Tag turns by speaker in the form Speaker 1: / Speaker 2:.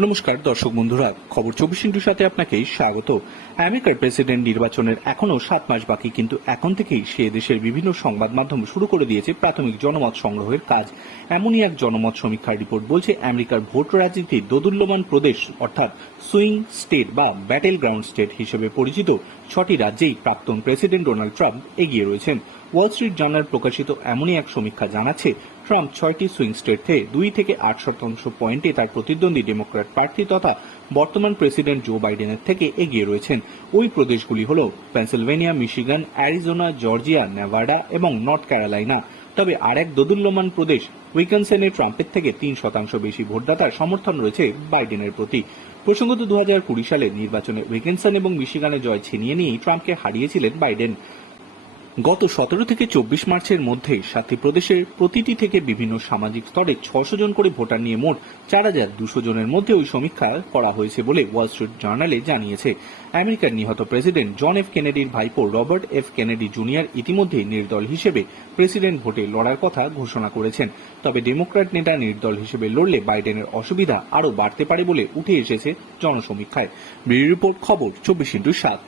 Speaker 1: নমস্কার, দর্শক বন্ধুরা। খবর চব্বিশ ইন্টুর সাথে আপনাকে স্বাগত। আমেরিকার প্রেসিডেন্ট নির্বাচনের এখনও সাত মাস বাকি, কিন্তু এখন থেকেই সে দেশের বিভিন্ন সংবাদ মাধ্যম শুরু করে দিয়েছে প্রাথমিক জনমত সংগ্রহের কাজ। এমনই এক জনমত সমীক্ষার রিপোর্ট বলছে, আমেরিকার ভোট রাজনীতির দোদুল্যমান প্রদেশ, অর্থাৎ সুইং স্টেট বা ব্যাটেল গ্রাউন্ড স্টেট হিসেবে পরিচিত ছটি রাজ্যেই প্রাক্তন প্রেসিডেন্ট ডোনাল্ড ট্রাম্প এগিয়ে রয়েছেন। ওয়াল স্ট্রিট জার্নাল প্রকাশিত এমনই এক সমীক্ষা জানাচ্ছে ট্রাম্প ছয়টি সুইং স্টেট থেকে দুই থেকে আট শতাংশ পয়েন্টে তার প্রতিদ্বন্দ্বী ডেমোক্র্যাট প্রার্থী তথা বর্তমান প্রেসিডেন্ট জো বাইডেনের থেকে এগিয়ে রয়েছেন। ওই প্রদেশগুলি হল Pennsylvania, Michigan, Arizona, Georgia, Nevada এবং নর্থ ক্যারোলাইনা। তবে আর এক দোদুল্যমান প্রদেশ, উইকনসেনে ট্রাম্পের থেকে তিন শতাংশ বেশি ভোটদাতার সমর্থন রয়েছে বাইডেনের প্রতি। প্রসঙ্গত দু সালের নির্বাচনে উইকেনসন এবং মিশিগানে জয় ছিনিয়ে নিয়েই ট্রাম্পকে হারিয়েছিলেন বাইডেন। গত সতেরো থেকে চব্বিশ মার্চের মধ্যে সাতটি প্রদেশের প্রতিটি থেকে বিভিন্ন সামাজিক স্তরে ছশো জন করে ভোটার নিয়ে মোট চার হাজার দুশো জনের মধ্যে ওই সমীক্ষা করা হয়েছে বলে ওয়াল স্ট্রিট জার্নালে জানিয়েছে। আমেরিকার নিহত প্রেসিডেন্ট জন এফ কেনেডির ভাইপো রবার্ট এফ কেনেডি জুনিয়র ইতিমধ্যেই নির্দল হিসেবে প্রেসিডেন্ট ভোটে লড়ার কথা ঘোষণা করেছেন। তবে ডেমোক্র্যাট নেতা নির্দল হিসেবে লড়লে বাইডেনের অসুবিধা আরও বাড়তে পারে বলে উঠে এসেছে জনসমীক্ষায়। রিপোর্ট খবর চব্বিশ ইন্টু সাত।